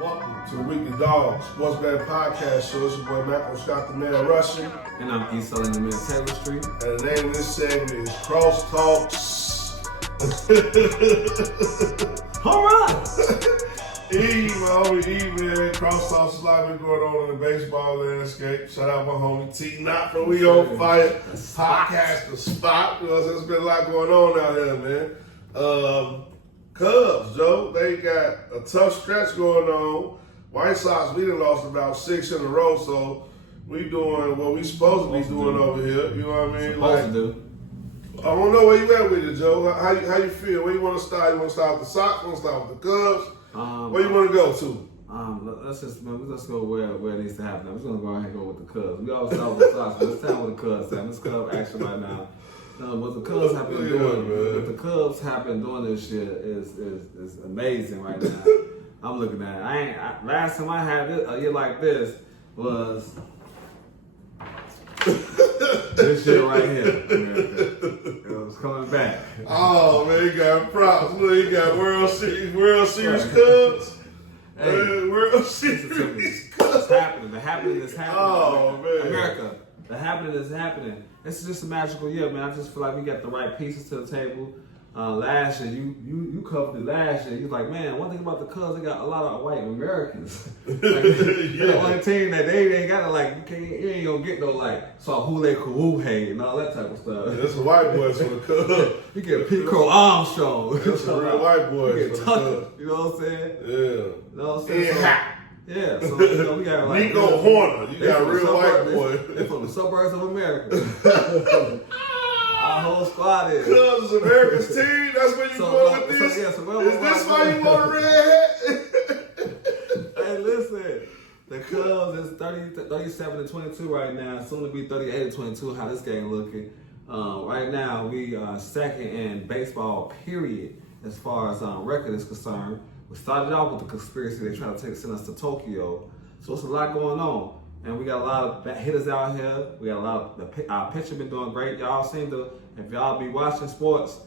Welcome to the Weekly Dog Sports Betting Podcast Show. It's your boy Michael Scott, the man Russian. And I'm East Salim, the man Taylor Street. And the name of this segment is Cross Talks. All right. My homie E, man. Cross Talks is a lot been going on in the baseball landscape. Shout out my homie T. Not from We On Fire podcast, The Spot. You know, there's been a lot going on out here, man. Cubs, Joe, they got a tough stretch going on. White Sox, we done lost about 6 in a row, so we doing what we supposed to be doing over here. You know what I mean? Supposed to do. I don't know where you at with it, Joe. How you feel? Where you want to start? You want to start with the Sox? You want to start with the Cubs? Where you want to go to? Let's go where it needs to happen. I'm just gonna go ahead and go with the Cubs. We always start with the Sox, but it's time with the Cubs. This Cubs action right now. What the Cubs have been doing this year is amazing right now. I'm looking at it. Last time I had a year like this was this year right here. It was coming back. Oh man, you got props. Look, you got World Series Cubs. Hey, World Series Cubs. It's happening. The happening is happening. Oh man, America. The happening is happening. This is just a magical year, man. I just feel like we got the right pieces to the table. Last year, you covered it last year. You was like, man, one thing about the Cubs, they got a lot of white Americans. Like, they're the only team that they ain't got to you ain't gonna get no Kuhuhe and all that type of stuff. That's the white boys for the Cubs. You get Pico Armstrong. That's the real white boys you get for Tucker, the Cubs. You know what I'm saying? Yeah. You know what I'm saying? Yeah, so we got like Nico Horner. You got real white boys. They're from the suburbs of America. Our whole squad is. Cubs is America's team. That's where you going with this. Is this why you want a red hat? Hey, listen. The Cubs is 37-22 right now. Soon to be 38-22. How this game looking? Right now we are second in baseball. Period. As far as record is concerned. We started off with the conspiracy. They try to send us to Tokyo. So it's a lot going on. And we got a lot of hitters out here. We got a lot of, our pitcher been doing great. Y'all seem to, if y'all be watching sports,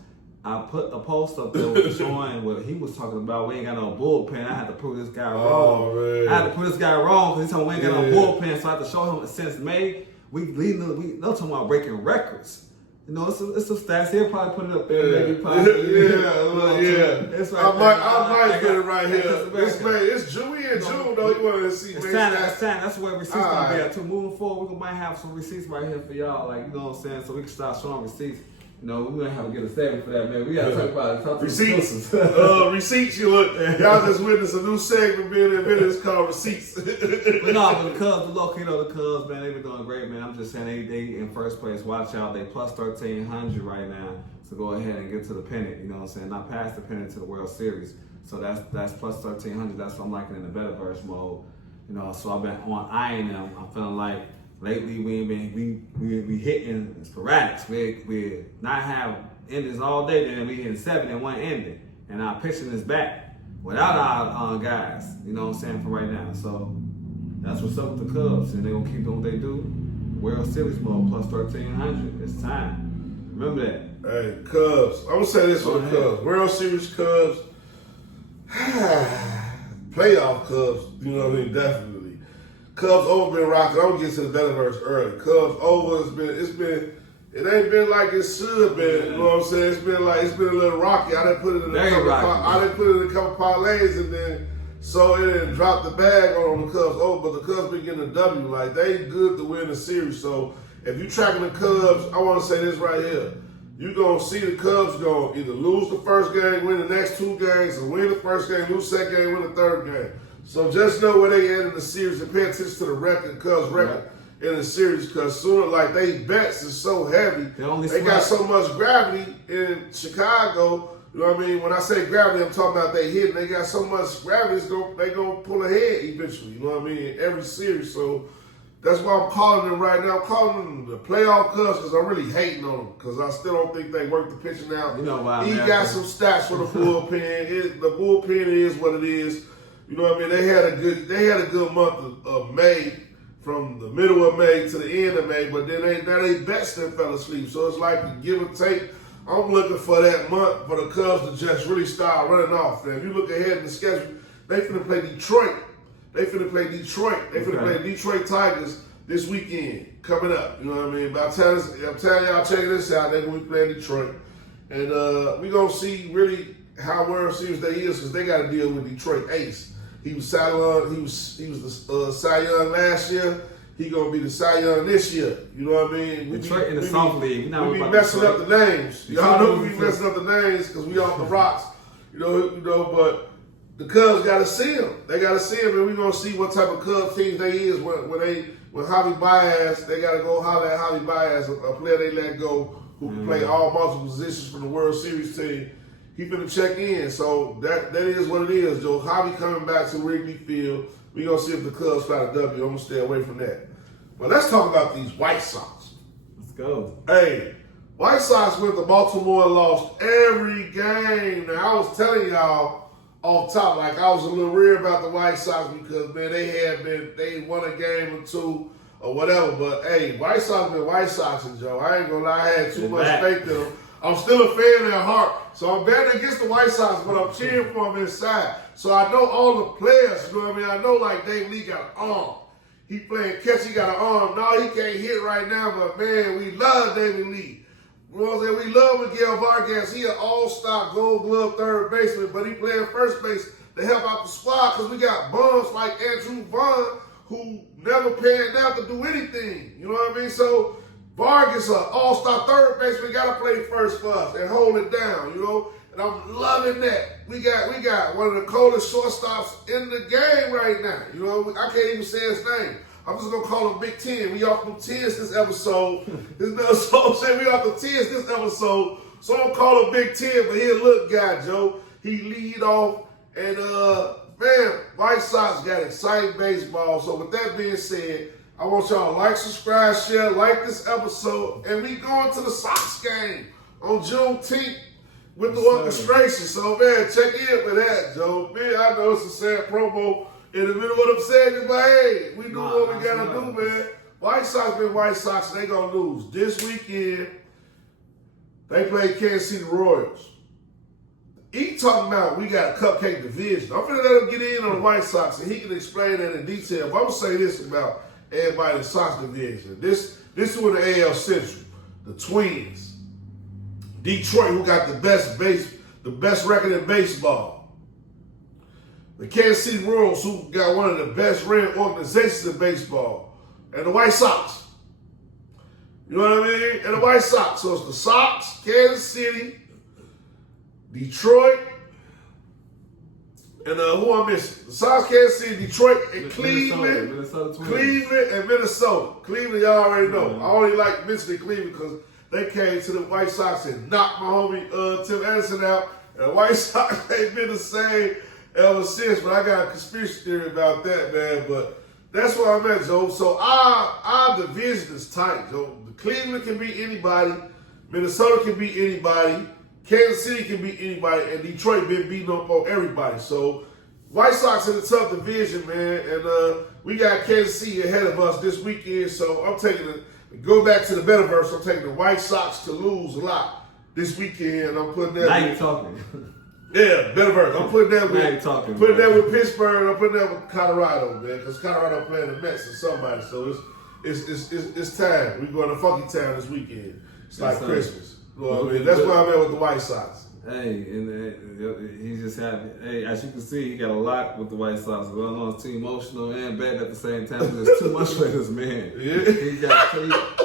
I put a post up there showing what he was talking about. We ain't got no bullpen. I had to prove this guy wrong. Man. I had to prove this guy wrong because he told me we ain't got no bullpen. So I had to show him since May, we talking about breaking records. You know, it's some stats. He'll probably put it up there. Maybe It's right I might put it right here. It's June. We in June though. You want to see? It's time. That's where receipts gonna be at too. Moving forward, we might have some receipts right here for y'all. Like, you know what I'm saying? So we can start showing receipts. You know, we're gonna have to get a statement for that, man. We gotta talk about it. Receipts. Receipts. You look. Y'all just witnessed a new segment being invented. It's called Receipts. But the Cubs, the Cubs, man, they've been doing great, man. I'm just saying they in first place. Watch out, they plus 1,300 right now. So go ahead and get to the pennant. You know what I'm saying? Not past the pennant to the World Series. So that's plus 1,300. That's what I'm liking in the bettorverse mode. You know, so I've been on eyeing them. I'm feeling like lately we hitting sporadic. We not have endings all day. Then we hitting 7 and 1 ending, and our pitching is back without our guys. You know what I'm saying, for right now. So that's what's up with the Cubs, and they gonna keep doing what they do. World Series mode plus 1,300. It's time. Remember that. Hey, Cubs. I'm gonna say this for the Cubs. World Series Cubs. Playoff Cubs. You know what I mean? Definitely. Cubs over been rocking. I'm gonna get to the bettorverse early. Cubs over it ain't been like it should have been. You know what I'm saying? It's been a little rocky. I didn't put it in a couple parlays and then so it didn't drop the bag on the Cubs over, but the Cubs been getting a W. Like, they good to win the series. So if you tracking the Cubs, I want to say this right here. You're going to see the Cubs going either lose the first game, win the next 2 games, or win the first game, lose the second game, win the third game. So just know where they at in the series and pay attention to the record, Cubs record in the series, because sooner, like, they bets is so heavy. They got so much gravity in Chicago. You know what I mean? When I say gravity, I'm talking about they hitting. They got so much gravity, they going to pull ahead eventually. You know what I mean? In every series. So that's why I'm calling them right now. I'm calling them the playoff Cubs because I'm really hating on them because I still don't think they work the pitching out. You know why? He got some stats for the bullpen. The bullpen is what it is. You know what I mean? They had a good month of May, from the middle of May to the end of May, but then they bets that fell asleep. So it's like a give or take. I'm looking for that month for the Cubs to just really start running off. Now, if you look ahead in the schedule, They finna play Detroit. They finna play Detroit Tigers this weekend coming up. You know what I mean? But I'm telling y'all, checking this out. They're gonna be playing Detroit, and we gonna see really how World Series they is because they got to deal with Detroit Ace. He was Cy Young. He was the Cy Young last year. He gonna be the Cy Young this year. You know what I mean? Detroit in the soft league. We be messing up the names. Y'all know we be messing up the names because we off the rocks. You know, but the Cubs got to see him. They got to see him, and we gonna see what type of Cubs team they is when Javi Baez. They got to go holler at Javi Baez, a player they let go who can play all multiple positions from the World Series team. He finna check in, so that is what it is, Joe. Javi coming back to Wrigley Field. We gonna see if the Cubs find a W. I'm gonna stay away from that. But let's talk about these White Sox. Let's go. Hey, White Sox went to Baltimore and lost every game. Now, I was telling y'all off top, like I was a little weird about the White Sox because, man, they won a game or two or whatever. But, hey, White Sox been White Soxing, Joe. I ain't gonna lie, I had too much faith in them. I'm still a fan at heart. So I'm betting against the White Sox, but I'm cheering for them inside. So I know all the players, you know what I mean? I know, like, Dave Lee got an arm. He playing catch, he got an arm. No, he can't hit right now, but, man, we love David Lee. You know what I'm saying? We love Miguel Vargas. He an all-star gold glove third baseman, but he playing first base to help out the squad because we got bums like Andrew Vaughn who never panned out to do anything. You know what I mean? So Vargas, an all-star third baseman, got to play first for us and hold it down, you know? And I'm loving that. We got one of the coldest shortstops in the game right now. You know, I can't even say his name. I'm just going to call him Big Ten. We off them 10s this episode. So I'm saying we off the 10s this episode. So I'm going to call him Big Ten, but he a little guy, Joe. He lead off. And, man, White Sox got exciting baseball. So with that being said, I want y'all to like, subscribe, share, like this episode. And we going to the Sox game on Juneteenth with the orchestration. So, man, check in for that, Joe. Man, I know it's a sad promo in the middle of what I'm saying, but hey, we do what we got to do, man. White Sox been White Sox, and they going to lose. This weekend, they play Kansas City Royals. He talking about we got a cupcake division. I'm going to let him get in on the White Sox, and he can explain that in detail. But I'm going to say this about everybody in the Sox division. This is with the AL Central. The Twins. Detroit, who got the best record in baseball. The Kansas City Royals, who got one of the best ran organizations in baseball. And the White Sox. You know what I mean? And the White Sox. So it's the Sox, Kansas City, Detroit, and who I missing? The Sox, Kansas City, Detroit, and Cleveland. Cleveland and Minnesota. Cleveland, y'all already know. I only like mentioning Cleveland because they came to the White Sox and knocked my homie Tim Anderson out. And the White Sox ain't been the same ever since. But I got a conspiracy theory about that, man. But that's where I'm at, Joe. So our division is tight, Joe. Cleveland can beat anybody. Minnesota can beat anybody. Kansas City can beat anybody. And Detroit been beating up on everybody. So White Sox in a tough division, man. And we got Kansas City ahead of us this weekend. So I'm taking it. Go back to the betterverse. I'm taking the White Sox to lose a lot this weekend. I'm putting that. Now you talking. Yeah, betterverse. I'm putting that with. Now you talking. Putting that with Pittsburgh. I'm putting that with Colorado, man, because Colorado playing the Mets or somebody. So it's time. We going to funky town this weekend. It's like Christmas. You know what I mean? That's why I'm at with the White Sox. Hey, and he's just happy. Hey, as you can see, he got a lot with the White Sox. Well, I know it's too emotional and bad at the same time. There's too much for this man. Yeah.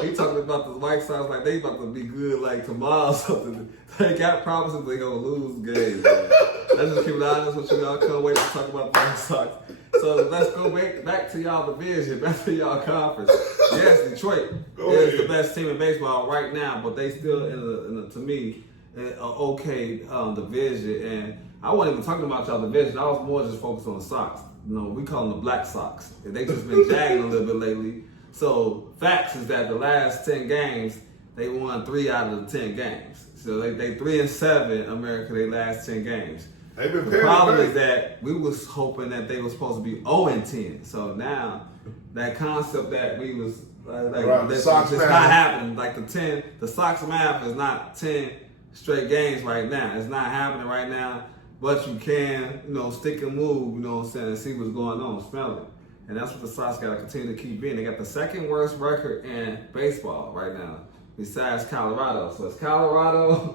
He talking about the White Sox like they about to be good like tomorrow or something. They got promises they gonna lose games. Let's just keep it honest with you. Y'all can't wait to talk about the White Sox. So let's go back to y'all division, back to y'all conference. Yes, Detroit is the best team in baseball right now, but they still in to me. An okay division, and I wasn't even talking about y'all division. I was more just focused on the Sox. You know, we call them the Black Sox. They just been jagging a little bit lately. So facts is that the last 10 games, they won 3 out of the 10 games. So they 3-7 America. They last 10 games. The problem is that we was hoping that they were supposed to be 0-10. So now that concept that we was it's not happening. Like the Sox math is not 10 straight games right now. It's not happening right now. but you can, stick and move, and see what's going on, smell it. And that's what the Sox got to continue to keep being. They got the second worst record in baseball right now, besides Colorado. So it's Colorado,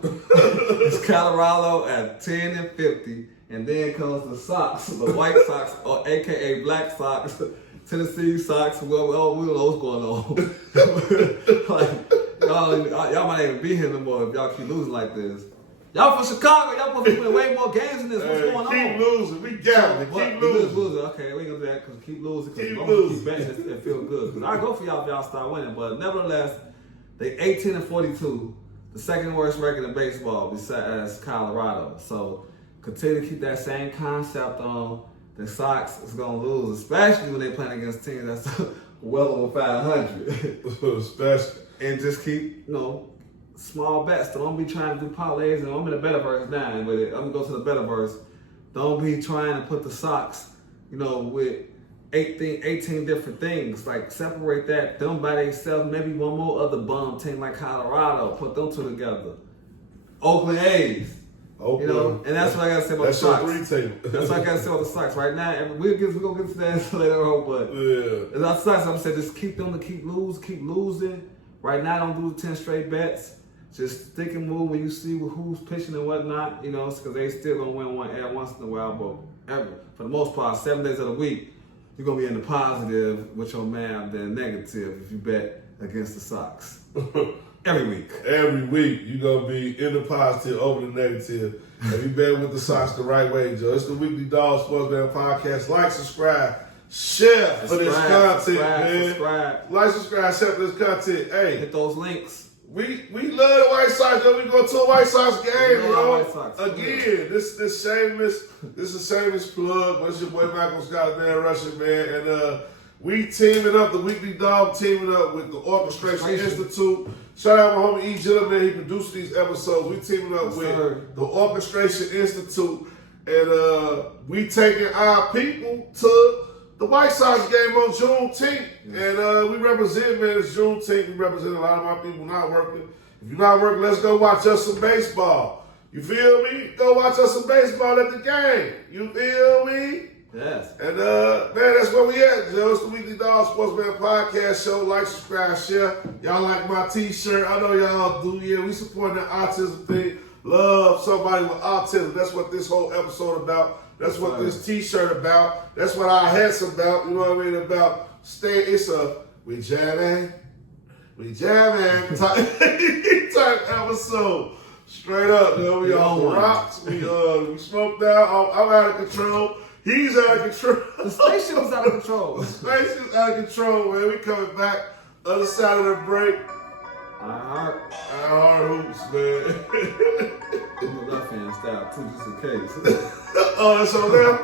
at 10-50, and then comes the Sox, the White Sox, or AKA Black Sox, Tennessee Sox. Well, we don't know what's going on. Y'all might not even be here no more if y'all keep losing like this. Y'all from Chicago, y'all supposed to win way more games than this. What's going on? Keep losing. We got it. Keep losing. Okay, we ain't gonna do that because keep losing. Keep losing. Keep betting and feel good. Because I go for y'all if y'all start winning. But nevertheless, they 18-42, the second worst record in baseball besides Colorado. So continue to keep that same concept on. The Sox is gonna lose, especially when they playing against teams that's well over 500. Especially. And just keep, small bets. Don't be trying to do parlays. And I'm in the betterverse now with it. I'm gonna go to the betterverse. Don't be trying to put the Sox, with 18 different things. Like separate that. Them by themselves. Maybe one more other bum team like Colorado. Put them two together. Oakland A's. Oakland. And that's what I gotta say about the Sox. That's your 3 table. That's what I gotta say about the Sox right now. We're gonna get to that later on, but yeah. As I Sox, I'm saying just keep them to keep losing. Right now, don't do 10 straight bets. Just stick and move when you see who's pitching and whatnot, because they still gonna win one every once in a while. But for the most part, 7 days of the week, you're gonna be in the positive with your man than negative if you bet against the Sox. Every week. Every week, you're going to be in the positive over the negative. And you bet with the Sox the right way, Joe. It's the Weekly Dog Sports Man Podcast. Like, subscribe, share for this content, man. Subscribe. Like, subscribe, share for this content. Hey. Hit those links. We love the White Sox, Joe. We go to a White Sox game, bro. White Sox. Again, this is a shameless plug, but it's your boy Michael Scott, man, Russian, man. And we teaming up, the Weekly Dog teaming up with the Orchestration Institute. Shout out my homie E. Gilla, man. He produced these episodes. We teaming up with the Orchestration Institute. And we taking our people to the White Sox game on Juneteenth. And we represent, man, it's Juneteenth. We represent a lot of my people not working. If you're not working, let's go watch us some baseball. You feel me? Go watch us some baseball at the game. You feel me? Yes. And man, that's where we at, Joe. It's the Weekly Dog Sportsman Podcast Show. Like, subscribe, share. Y'all like my t-shirt. I know y'all do. Yeah, we supporting the autism thing. Love somebody with autism. That's what this whole episode about. That's what this t-shirt about. That's what our hat's about. You know what I mean? About we jamming type episode. Straight up, yo. We on the rocks. We smoked out. I'm out of control. He's out of control. The spaceship is out of control. The spaceship's out of control, man. We coming back. Other side of the break. I heart hoops, man. I'm a fan style too, just in case. Oh, that's on there?